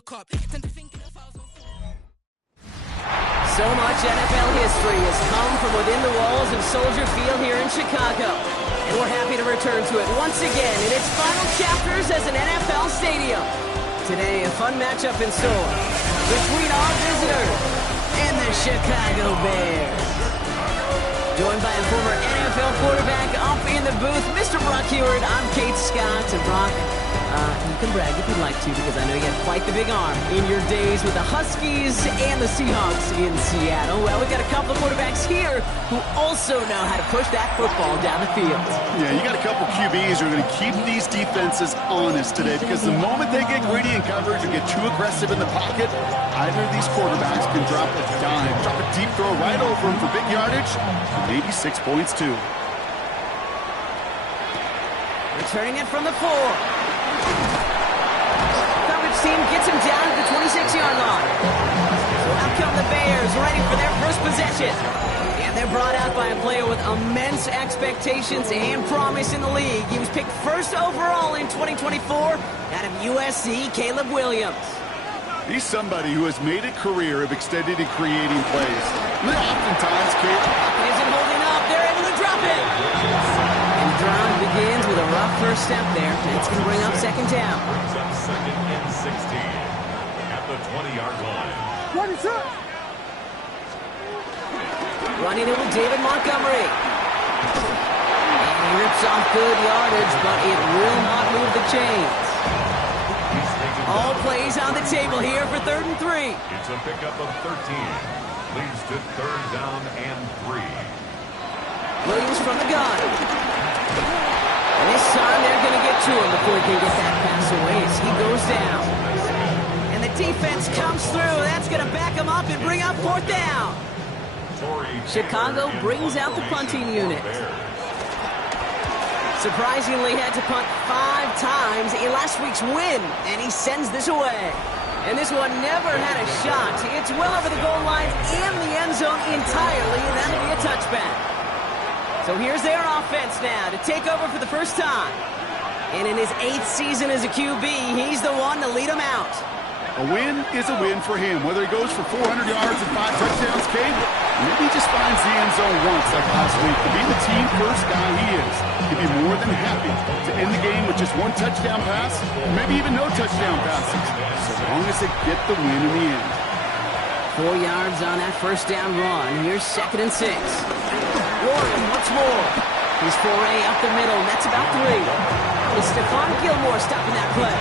look up. So much NFL history has come from within the walls of Soldier Field here in Chicago. And we're happy to return to it once again in its final chapters as an NFL stadium. Today, a fun matchup in store between our visitors and the Chicago Bears. Joined by a former NFL quarterback up in the booth, Mr. Brock Huard. I'm Kate Scott. And Brock, you can brag if you'd like to, because I know you had quite the big arm in your days with the Huskies and the Seahawks in Seattle. Well, we've got a couple of quarterbacks here who also know how to push that football down the field. Yeah, you got a couple QBs who are going to keep these defenses honest today, because the moment they get greedy in coverage or get too aggressive in the pocket, either of these quarterbacks can drop a dime, drop a deep throw right over them for big yardage, maybe 6 points too. Returning it from the 4. Coverage team gets him down to the 26-yard line. So out come the Bears, ready for their first possession. And they're brought out by a player with immense expectations and promise in the league. He was picked first overall in 2024 out of USC, Caleb Williams. He's somebody who has made a career of extending and creating plays. Oftentimes, Kate, isn't holding up. They're able to drop it. And Brown begins with a rough first step there. It's going to bring up second down. Brings up second and 16 at the 20-yard line. What is up? Running it with David Montgomery. And he rips off good yardage, but it will not move the chains. All plays on the table here for 3rd and 3. It's a pickup of 13. Leads to 3rd down and 3. Williams from the gun. And this time they're going to get to him before he can get that pass away as he goes down. And the defense comes through. That's going to back him up and bring up 4th down. Chicago brings out the punting unit. Surprisingly had to punt 5 times in last week's win, and he sends this away. And this one never had a shot. It's well over the goal line and the end zone entirely, and that'll be a touchback. So here's their offense now to take over for the first time. And in his 8th season as a QB, he's the one to lead them out. a win is a win for him. Whether he goes for 400 yards and 5 touchdowns, Kate, maybe he just finds the end zone once like last week. To be the team first guy he is, he'd be more than happy to end the game with just 1 touchdown pass, or maybe even no touchdown passes, so long as they get the win in the end. 4 yards on that first down run. Here's 2nd and 6. Warren once more. His foray up the middle. That's about 3. It's Stephon Gilmore stopping that play.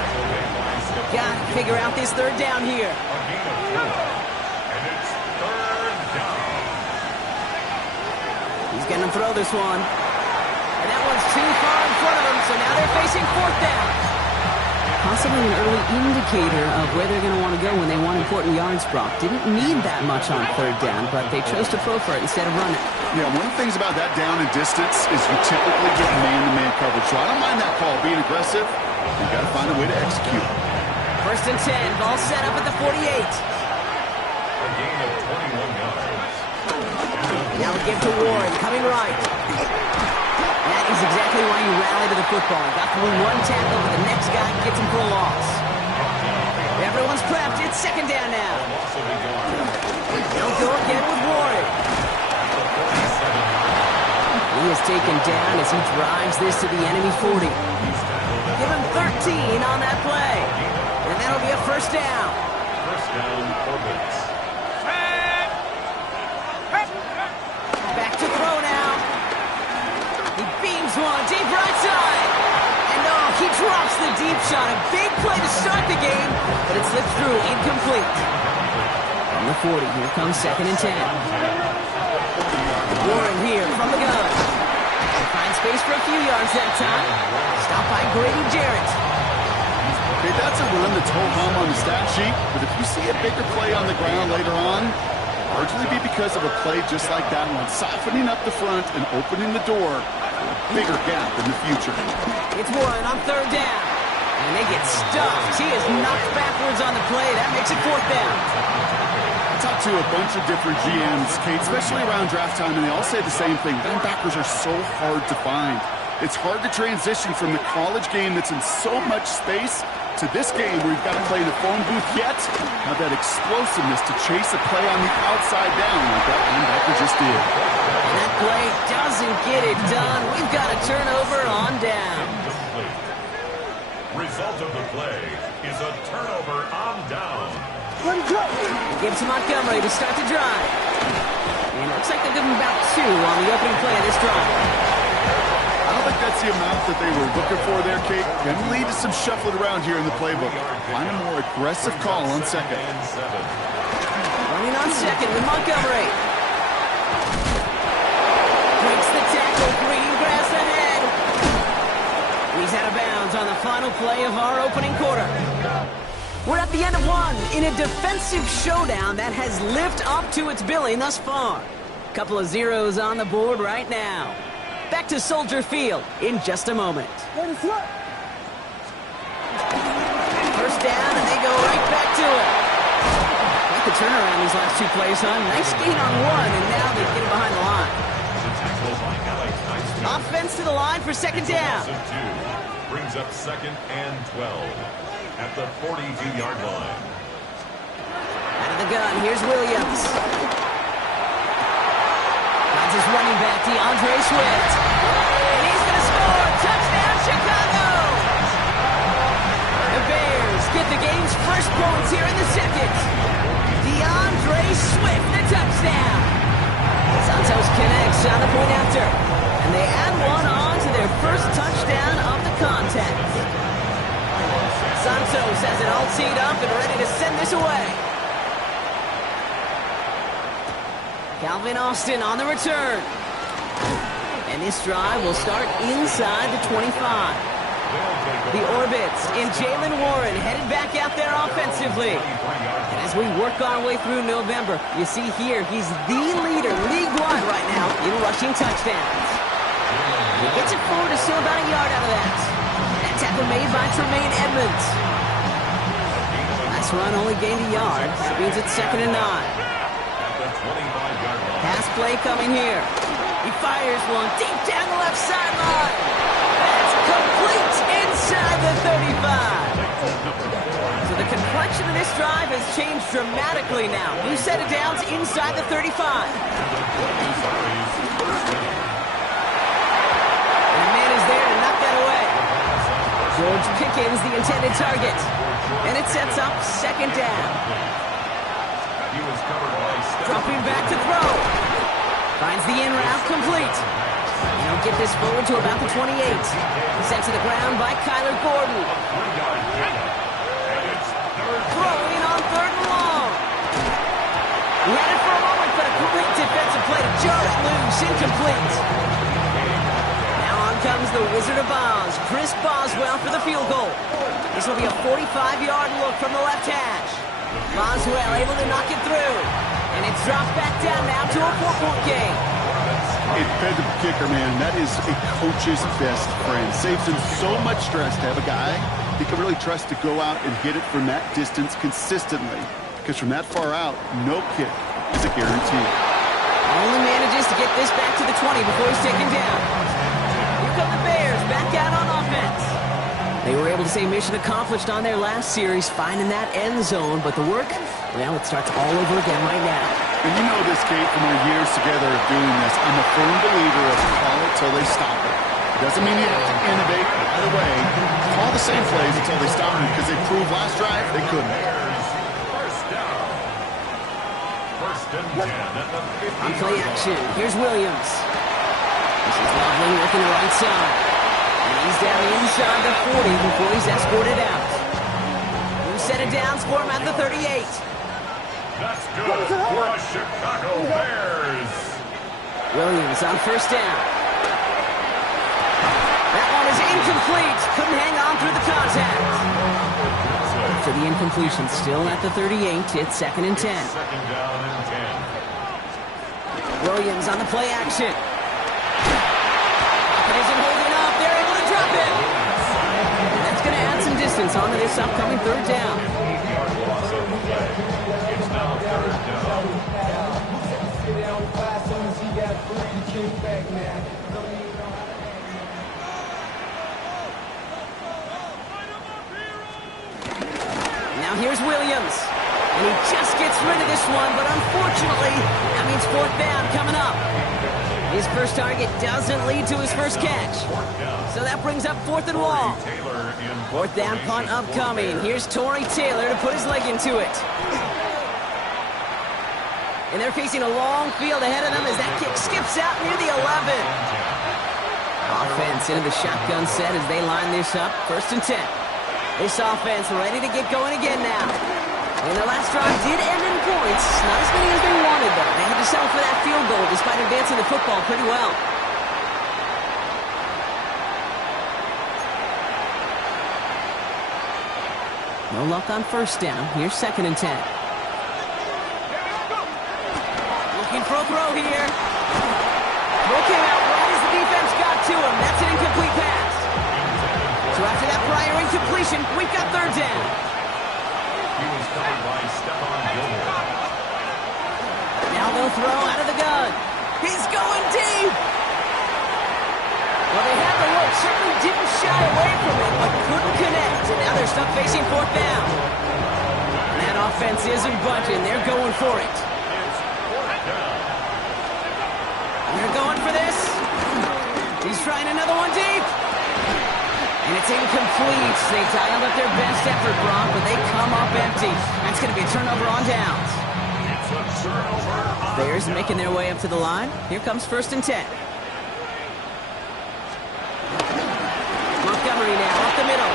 Got to figure out this 3rd down here. And it's 3rd down. He's going to throw this one. And that one's too far in front of him, so now they're facing 4th down. Possibly an early indicator of where they're going to want to go when they want important yards, Brock. Didn't need that much on 3rd down, but they chose to throw for it instead of run it. Yeah, one of the things about that down and distance is you typically get man-to-man coverage. So I don't mind that call, being aggressive. You got to find a way to execute. 1st and 10, ball set up at the 48. A gain of 21 yards. Now we give to Warren, coming right. That is exactly why you rally to the football. Got through 1 tackle, but the next guy gets him for a loss. Everyone's prepped. It's 2nd down now. They'll go again with Warren. He is taken down as he drives this to the enemy 40. Give him 13 on that play. And that'll be a 1st down. 1st down for Bates. Back to throw now. He beams one deep right side. And oh, he drops the deep shot. A big play to start the game, but it slips through incomplete. From the 40, here comes 2nd and 10. Warren here from the gun. Finds space for a few yards that time. Stopped by Grady Jarrett. Okay, that's a run that's ho-hum on the stat sheet, but if you see a bigger play on the ground later on, largely be because of a play just like that one, softening up the front and opening the door for a bigger gap in the future. It's Warren on 3rd down. And they get stuffed. He is knocked backwards on the play. That makes it 4th down. I talked to a bunch of different GMs, Kate, especially around draft time, and they all say the same thing. Linebackers are so hard to find. It's hard to transition from the college game that's in so much space to this game where you've got to play in the phone booth yet. Have that explosiveness to chase a play on the outside down like that linebacker just did. And that play doesn't get it done. We've got a turnover on down. Result of the play is a turnover on down. Give to Montgomery to start the drive. And it looks like they'll give him about 2 on the opening play of this drive. I don't think that's the amount that they were looking for there, Kate. Can lead to some shuffling around here in the playbook. Find a more aggressive call on second. Running on second with Montgomery. Breaks the tackle. Green grass ahead. He's out of bounds on the final play of our opening quarter. We're at the end of one in a defensive showdown that has lived up to its billing thus far. Couple of zeros on the board right now. Back to Soldier Field in just a moment. First down, and they go right back to it. Like the turnaround these last 2 plays, huh? Nice gain on 1, and now they get it behind the line. Offense to the line for second down. Brings up 2nd and 12 at the 42-yard line. Out of the gun, here's Williams. Finds his running back, DeAndre Swift. And he's going to score. Touchdown, Chicago! The Bears get the game's first points here in the second. DeAndre Swift, the touchdown. Santos connects on the point after. And they add 1 on to their first touchdown of the contest. Santos has it all teed up and ready to send this away. Calvin Austin on the return. And this drive will start inside the 25. The Orbits and Jaylen Warren headed back out there offensively. And as we work our way through November, you see here he's the leader league-wide right now in rushing touchdowns. He gets it forward to still about a yard out of that. That tackle made by Tremaine Edmonds. Last run only gained a yard. That means it's 2nd and 9. Pass play coming here. He fires one deep down the left sideline. That's complete inside the 35. So the complexion of this drive has changed dramatically now. New set of downs inside the 35. And the man is there to knock that away. George Pickens, the intended target. And it sets up 2nd down. He was covered by Dropping back to throw. Finds the in route complete. And he'll get this forward to about the 28. Sent to the ground by Kyler Gordon. Throwing on 3rd and long. He had it for a moment, but a great defensive play to jar it loose. Incomplete. Now on comes the Wizard of Oz, Chris Boswell for the field goal. This will be a 45-yard look from the left hash. Boswell able to knock it through. And it's dropped back down now to a 4-point game. A dependable kicker, man. That is a coach's best friend. Saves him so much stress to have a guy he can really trust to go out and hit it from that distance consistently. Because from that far out, no kick is a guarantee. Only manages to get this back to the 20 before he's taken down. Here come the Bears back out on offense. They were able to say mission accomplished on their last series, finding that end zone. But the work, well, it starts all over again right now. And you know this, Kate, from our years together of doing this. I'm a firm believer of call it till they stop it. Doesn't mean you have to innovate right away. Call the same plays until they stop them, because they proved last drive they couldn't. First down. 1st and 10 at the 50. On play action, here's Williams. This is Loveland working the right side. And he's down inside the 40 before he's escorted out. New set of downs for him at the 38. That's good for a Chicago Bears. Williams on 1st down. That one is incomplete. Couldn't hang on through the contact. So the incompletion still at the 38. It's 2nd and 10. 2nd down and 10. Williams on the play action. Pocket isn't holding up. They're able to drop it. And that's going to add some distance onto this upcoming 3rd down. 8-yard loss of the play. It's now 3rd down. here's Williams. And he just gets rid of this one, but unfortunately, that means fourth down coming up. His first target doesn't lead to his first catch. So that brings up fourth and long. Fourth down punt upcoming. Here's Tory Taylor to put his leg into it. And they're facing a long field ahead of them as that kick skips out near the 11. Offense into the shotgun set as they line this up. First and 10. This offense ready to get going again now. And their last drive did end in points. Not as many as they wanted, though. They had to settle for that field goal despite advancing the football pretty well. No luck on first down. Here's second and 10. Looking for a throw here. Throw came out right as the defense got to him. That's an incomplete pass. So after that prior incompletion, we've got third down. He was covered by Stephon Gilmore. Now they'll throw out of the gun. He's going deep. Well, they had the look. Certainly didn't shy away from it, but couldn't connect. And now they're stuck facing fourth down. And that offense isn't budging. They're going for it. They're going for this. He's trying another one deep. And it's incomplete. They dialed up their best effort, Brock, but they come up empty. That's going to be a turnover on downs. Bears making their way up to the line. Here comes first and 10. Montgomery now up the middle.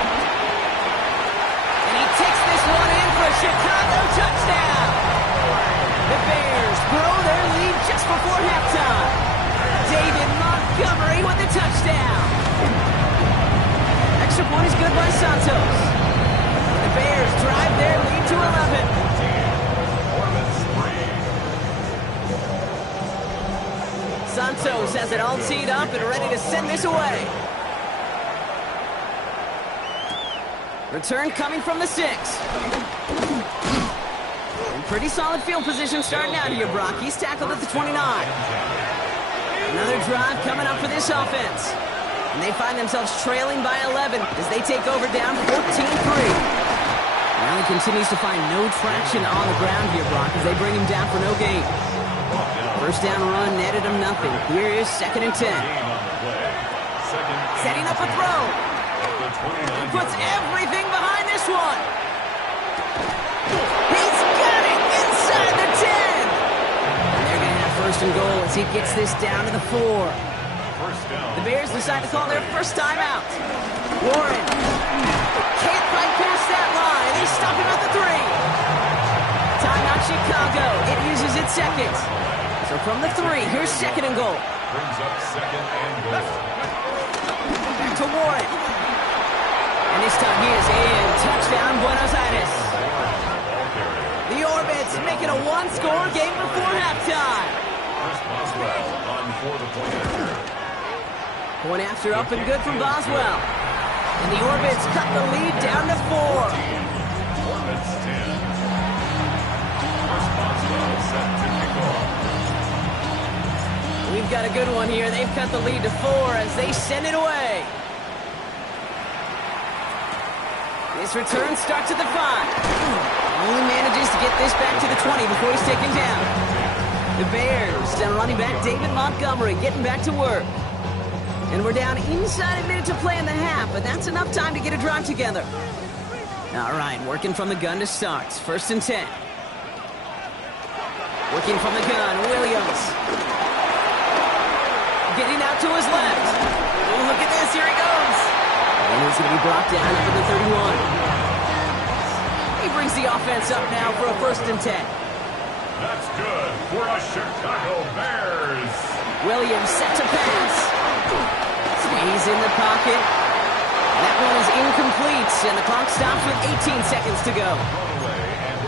And he takes this one in for a Chicago touchdown. The Bears grow their lead just before halftime. David Montgomery with the touchdown. Extra point is good by Santos. The Bears drive their lead to 11. Santos has it all teed up and ready to send this away. Return coming from the 6. Pretty solid field position starting out here, Brock. He's tackled at the 29. Another drive coming up for this offense. And they find themselves trailing by 11 as they take over down 14-3. Allen continues to find no traction on the ground here, Brock, as they bring him down for no gain. First down run netted him nothing. Here is second and 10. Setting up a throw. He puts everything behind this one. He's got it inside the 10. And they're going to have first and goal as he gets this down to the 4. The Bears decide to call their first timeout. Warren can't fight past that line. They stop him at the 3. Timeout Chicago. It uses its second. So from the 3, here's second and goal. Brings up second and goal. Back to Warren. And this time he is in. Touchdown, Buenos Aires. The Orbits making a one-score game before halftime. Chris Boswell on for the point after. Point after up and good from Boswell. And the Orbits cut the lead down to 4. Orbits 10. Chris Boswell set to kick off. We've got a good one here. They've cut the lead to 4 as they send it away. This return starts at the 5. Only manages to get this back to the 20 before he's taken down. The Bears and running back David Montgomery getting back to work. And we're down inside a minute to play in the half, but that's enough time to get a drive together. All right, working from the gun to start. First and 10. Working from the gun, Williams. Getting out to his left. Oh, look at this, here he goes. And he's going to be brought down over the 31. He brings the offense up now for a first and 10. That's good for a Chicago Bears. Williams set to pass. Stays in the pocket. That one is incomplete, and the clock stops with 18 seconds to go.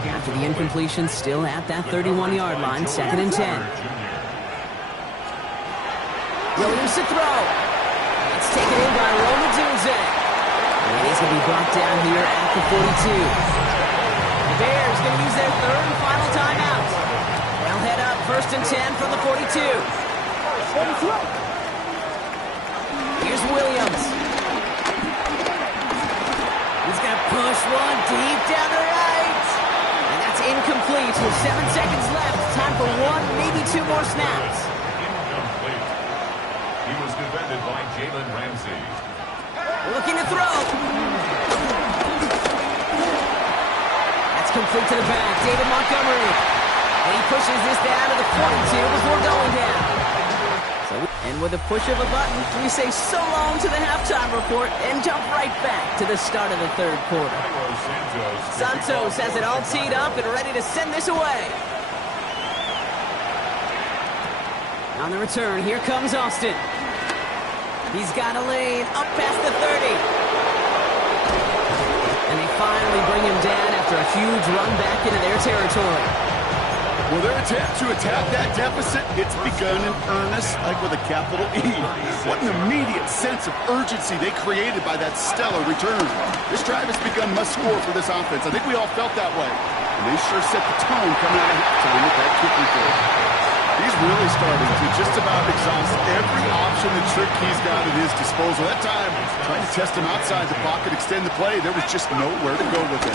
After the incompletion, still at that 31-yard line, second and 10. Williams to throw. It's taken in by Roma Dunze. And he's going to be brought down here at the 42. The Bears going to use their third and final timeout. They'll head up first and 10 from the 42. Here's Williams. He's going to push one deep down the right. incomplete with 7 seconds left. Time for 1, maybe 2 more snaps. Incomplete. He was defended by Jalen Ramsey. Looking to throw. That's complete to the back. David Montgomery. And he pushes this down to the 42 before going down. And with a push of a button, we say so long to the halftime report and jump right back to the start of the third quarter. Santos has it all teed up and ready to send this away. On the return, here comes Austin. He's got a lane up past the 30. And they finally bring him down after a huge run back into their territory. Well, their attempt to attack that deficit, it's begun in earnest, like with a capital E. What an immediate sense of urgency they created by that stellar return. This drive has begun must-score for this offense. I think we all felt that way. And they sure set the tone coming out of halftime with that kick return. He's really starting to just about exhaust every option and trick he's got at his disposal. That time, trying to test him outside the pocket, extend the play, there was just nowhere to go with it.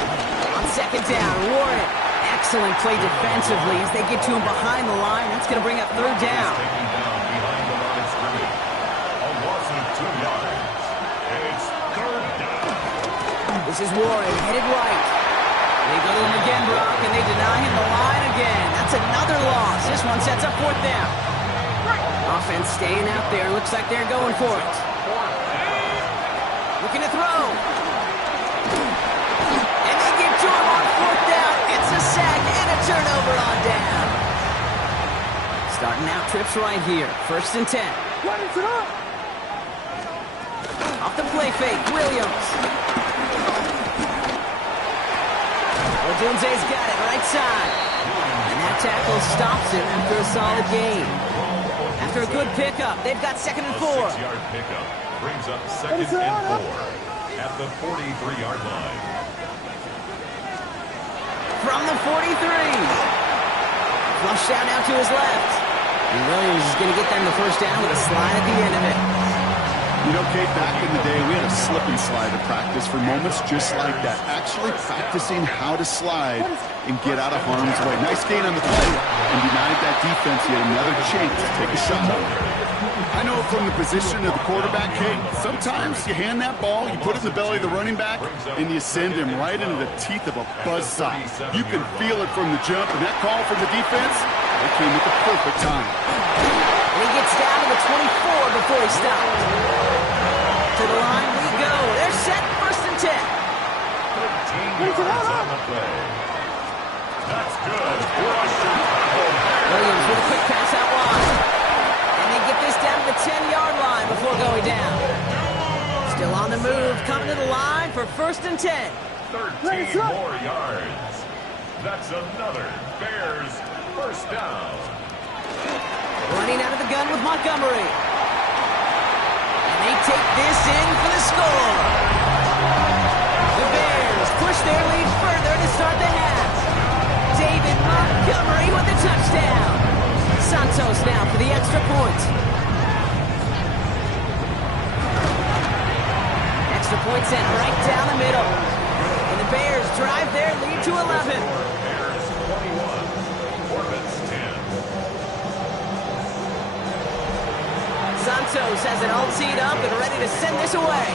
On second down, Warren. Excellent play defensively as they get to him behind the line. That's going to bring up third down. Taken down behind the line of scrimmage. A loss of 2 yards. And it's third down. This is Warren, headed right. They go to him again, Brock, and they deny him the line again. That's another loss. This one sets up fourth down. Offense staying out there. Looks like they're going for it. Looking to throw. And they get to him on fourth down. It's a sack and a turnover on down. Starting out trips right here. 1st and 10. Off the play fake, Williams. Odunze's got it, right side. And that tackle stops it after a solid gain. After a good pickup, they've got 2nd and 4. A 6-yard pickup brings up 2nd and 4 at the 43-yard line. From the 43. Flushed out now to his left. And Williams is going to get them the first down with a slide at the end of it. You know, Kate, back in the day, we had a slip and slide at practice for moments just like that. Actually practicing how to slide and get out of harm's way. Nice gain on the play and denied that defense yet another chance to take a shot. I know from the position of the quarterback, Kate, sometimes you hand that ball, you put it in the belly of the running back, and you send him right into the teeth of a buzzsaw. You can feel it from the jump, and that call from the defense, it came at the perfect time. And he gets down to the 24 before he stopped. To the line we go. They're set, 1st and 10. 15 yards on the play. That's good. Williams with a quick pass out wide. And they get this down to the 10-yard line before going down. Still on the move, coming to the line for 1st and 10. 13 more yards. That's another Bears first down. Running out of the gun with Montgomery. And they take this in for the score. The Bears push their lead further to start the half. David Montgomery with the touchdown. Santos now for the extra point. Extra point sent right down the middle. And the Bears drive their lead to 11. Bears 21. Orbits 10. Santos has it all teed up and ready to send this away.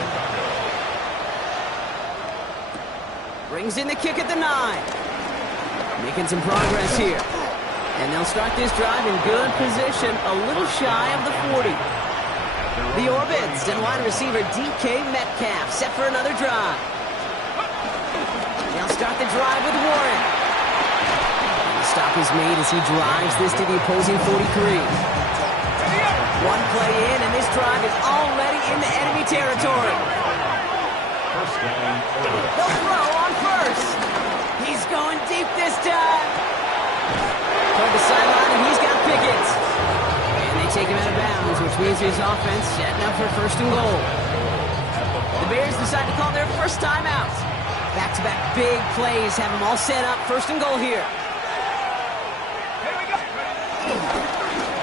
Brings in the kick at the 9. Making some progress here. And they'll start this drive in good position, a little shy of the 40. The Orbits and wide receiver DK Metcalf set for another drive. They'll start the drive with Warren. The stop is made as he drives this to the opposing 43. One play in, and this drive is already in the enemy territory. First down. They'll throw on first. He's going deep this time. Toward the sideline, and he's got Pickens. And they take him out of bounds, which means his offense setting up for 1st and goal. The Bears decide to call their first timeout. Back-to-back big plays have them all set up. 1st and goal here.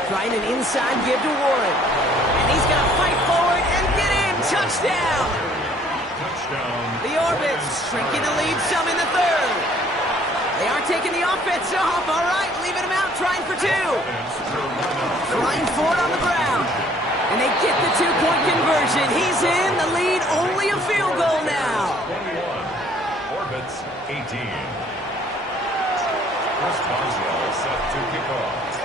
Trying an inside give to Warren. And he's going to fight forward and get in. Touchdown! Touchdown. The Orbits shrinking the lead some in the 3rd. They are taking the offense fits off. All right, leaving him out, trying for two. Trying for it on the ground. And they get the two-point conversion. He's in. The lead, only a field goal now. 21. Orbits 18. Chris Boswell set to kick off.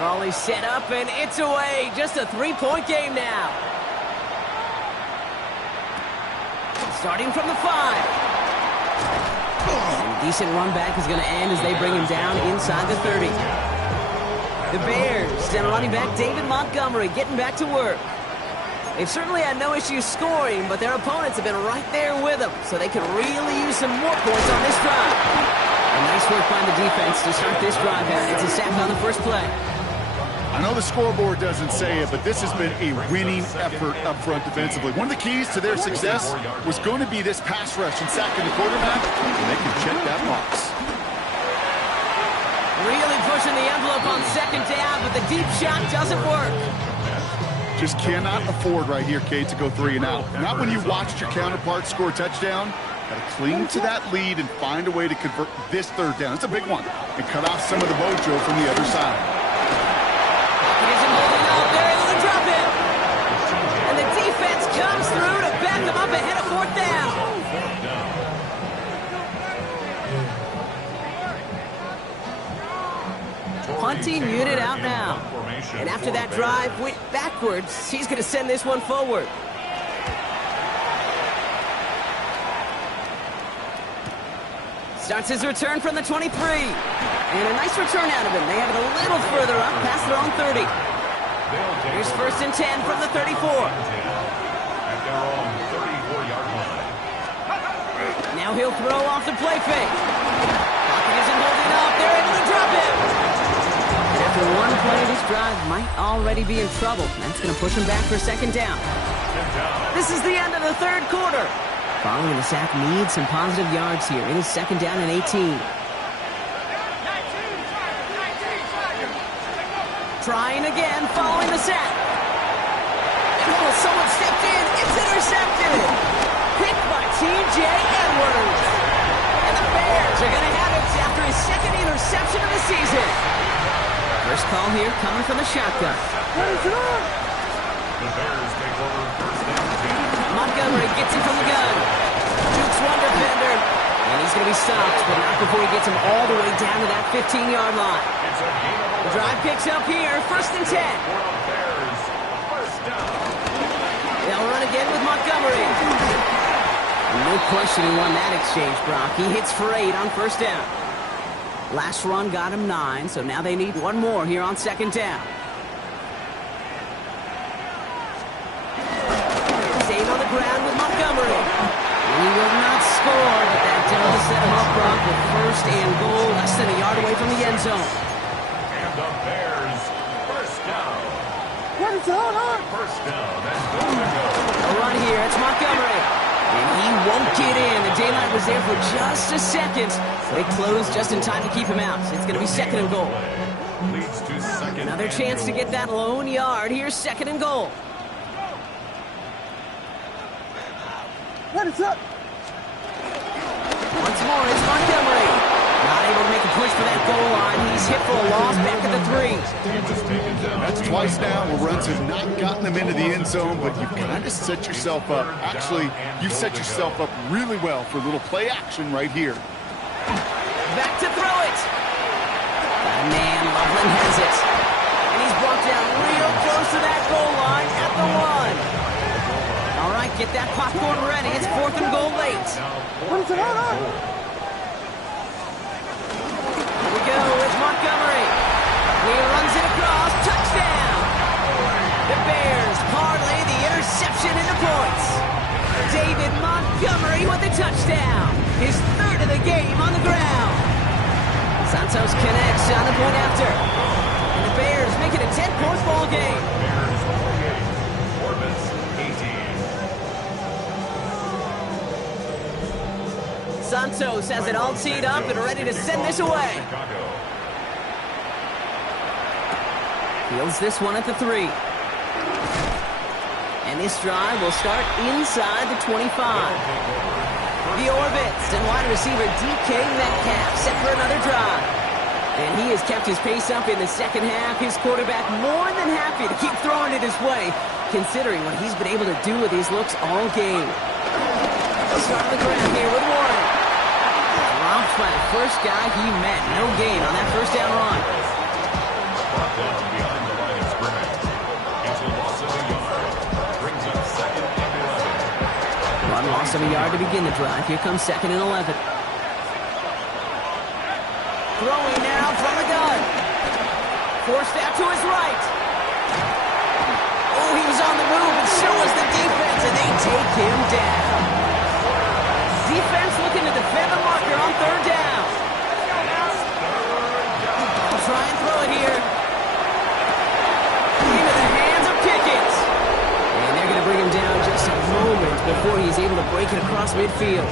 Raleigh set up, and it's away. Just a three-point game now. Starting from the 5. And a decent run back is going to end as they bring him down inside the 30. The Bears and running back David Montgomery getting back to work. They've certainly had no issues scoring, but their opponents have been right there with them, so they could really use some more points on this drive. And nice work by the defense to start this drive out. It's a sack on the first play. I know the scoreboard doesn't say it, but this has been a winning effort up front defensively. One of the keys to their success was going to be this pass rush and sacking the quarterback, and they can check that box. Really pushing the envelope on second down, but the deep shot doesn't work. Just cannot afford right here, Kate, to go 3 and out. Not when you watched your counterpart score a touchdown. Got to cling to that lead and find a way to convert this third down. It's a big one. And cut off some of the mojo from the other side. They're able to drop him. And the defense comes through to back them up ahead of fourth down. Punting unit out now. And after that drive went backwards, he's going to send this one forward. Starts his return from the 23. And a nice return out of him. They have it a little further up past their own 30. Here's 1st and 10 from the 34. At their own 34-yard line. Now he'll throw off the play fake. Pocket isn't holding up. They're able to drop him. And after one play, this drive might already be in trouble. That's going to push him back for second down. This is the end of the third quarter. Following the sack needs some positive yards here. It is second down and 18. Trying again, following the sack. Oh, someone stepped in. It's intercepted. Picked by T.J. Edwards. And the Bears are going to have it after his second interception of the season. First call here coming from the shotgun. The Bears take over 1st and 10. Montgomery gets it from the gun. Jukes one defender. And he's going to be stopped, but not before he gets him all the way down to that 15-yard line. The drive picks up here, 1st and 10. They'll run again with Montgomery. No question he won that exchange, Brock. He hits for 8 on 1st down. Last run got him 9, so now they need one more here on 2nd down. Staying on the ground with Montgomery. He will not score, but that does set him up, Brock, with 1st and goal, less than a yard away from the end zone. The Bears, 1st down. What is going on? 1st down and goal to go. A run here, it's Montgomery. And he won't get in. The daylight was there for just a second. They closed just in time to keep him out. It's going to be 2nd and goal. Leads to 2nd. Another chance to get that lone yard. Here's 2nd and goal. What is up? Once more, it's Montgomery. Not able to make a push for that goal line. He's hit for a loss back at the 3. That's twice now where runs have not gotten them into the end zone, but you kind of set yourself up. Actually, you set yourself up really well for a little play action right here. Back to throw it. Man, Loveland has it. And he's brought down real close to that goal line at the 1. All right, get that popcorn ready. It's 4th and goal late. What is it on? Here we go with Montgomery. He runs it across. Touchdown. The Bears parlay the interception into points. David Montgomery with the touchdown. His 3rd of the game on the ground. Santos connects on the point after. And the Bears make it a 10-point ball game. Bears 48, Orbits 18. Santos has it all teed up and ready to send this away. Fields this one at the 3. And this drive will start inside the 25. The Orbits and wide receiver DK Metcalf set for another drive. And he has kept his pace up in the second half. His quarterback more than happy to keep throwing it his way, considering what he's been able to do with these looks all game. Let's start on the ground here with Warren. Dropped by the first guy he met. No gain on that first down run. Brought down behind the line of scrimmage. It's a loss of a yard. Brings up 2nd and 11. Run loss of a yard to begin the drive. Here comes 2nd and 11. Throwing now from the gun. Forced out to his right. Oh, he was on the move, and so was the defense, and they take him down. Defense looking to defend the marker on 3rd down. I'll try and throw it here. Into the hands of Pickens. And they're going to bring him down just a moment before he's able to break it across midfield.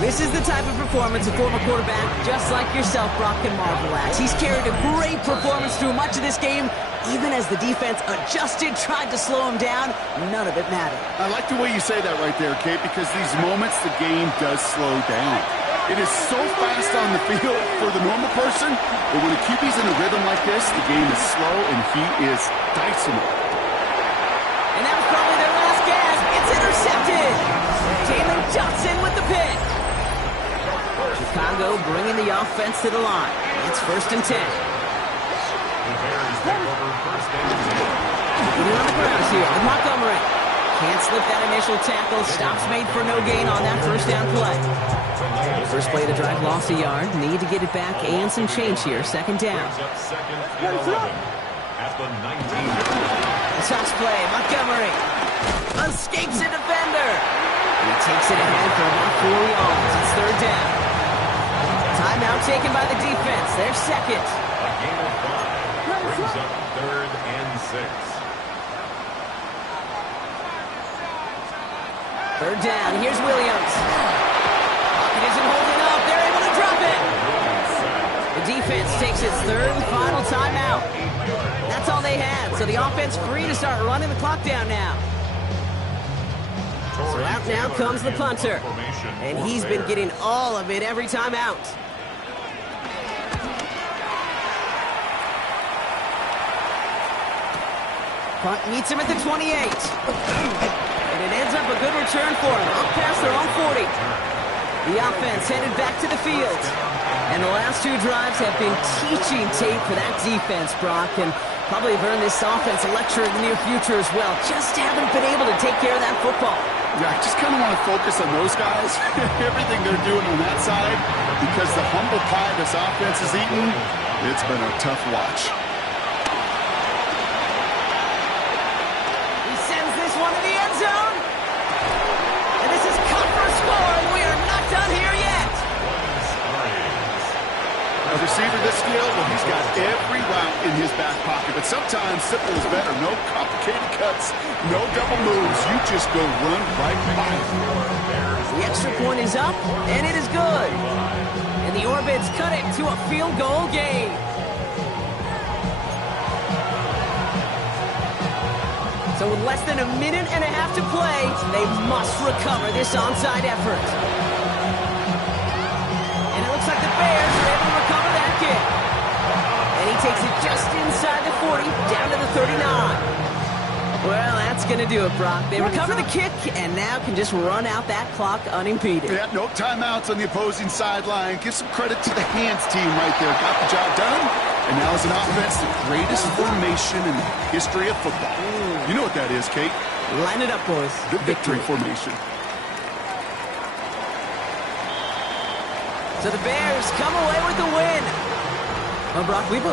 This is the type of performance a former quarterback, just like yourself, Brock, can marvel at. He's carried a great performance through much of this game. Even as the defense adjusted, tried to slow him down, none of it mattered. I like the way you say that right there, Kate, because these moments the game does slow down. It is so fast on the field for the normal person, but when a QB's in a rhythm like this, the game is slow and he is dicing it. And that was probably their last gasp. It's intercepted. Taylor Johnson with the pick. Chicago bringing the offense to the line. It's 1st and 10. The Bears take over 1st and 10. Getting on the ground here with Montgomery. Can't slip that initial tackle. Stops made for no gain on that first down play. First play of the drive, lost a yard. Need to get it back and some change here. 2nd down. Brings up 2nd and 11. At the 19-yard. Toss play. Montgomery escapes a defender. He takes it ahead for about 4 yards. It's 3rd down. Timeout taken by the defense. They're 2nd. A gain of 5. Brings up 3rd and 6. 3rd down. Here's Williams. Pocket isn't holding up. They're able to drop it. The defense takes its 3rd and final timeout. That's all they had. So the offense free to start running the clock down now. So out now comes the punter. And he's been getting all of it every time out. Punt meets him at the 28. And it ends up a good return for him. Up past their own 40. The offense headed back to the field. And the last 2 drives have been teaching tape for that defense, Brock. And probably have earned this offense a lecture in the near future as well. Just haven't been able to take care of that football. Yeah, I just kind of want to focus on those guys, everything they're doing on that side, because the humble pie this offense is eating, it's been a tough watch. He sends this one to the end zone. And this is cut for a score, and we are not done here yet. A receiver this skilled, well, he's got every route in his back pocket, but sometimes simple is better. No complicated cuts, no double moves. You just go run right by it. The extra point is up, and it is good. And the Orbits cut it to a field goal game. So with less than a minute and a half to play, they must recover this onside effort. And it looks like the Bears are able to recover that kick. And he takes it just inside the 40, down to the 39. Well, that's going to do it, Brock. They recover the kick and now can just run out that clock unimpeded. Yeah, no timeouts on the opposing sideline. Give some credit to the hands team right there. Got the job done. And now as an offense, the greatest formation in the history of football. You know what that is, Kate? Line it up, boys. The victory formation. So the Bears come away with the win. Well, Brock, we both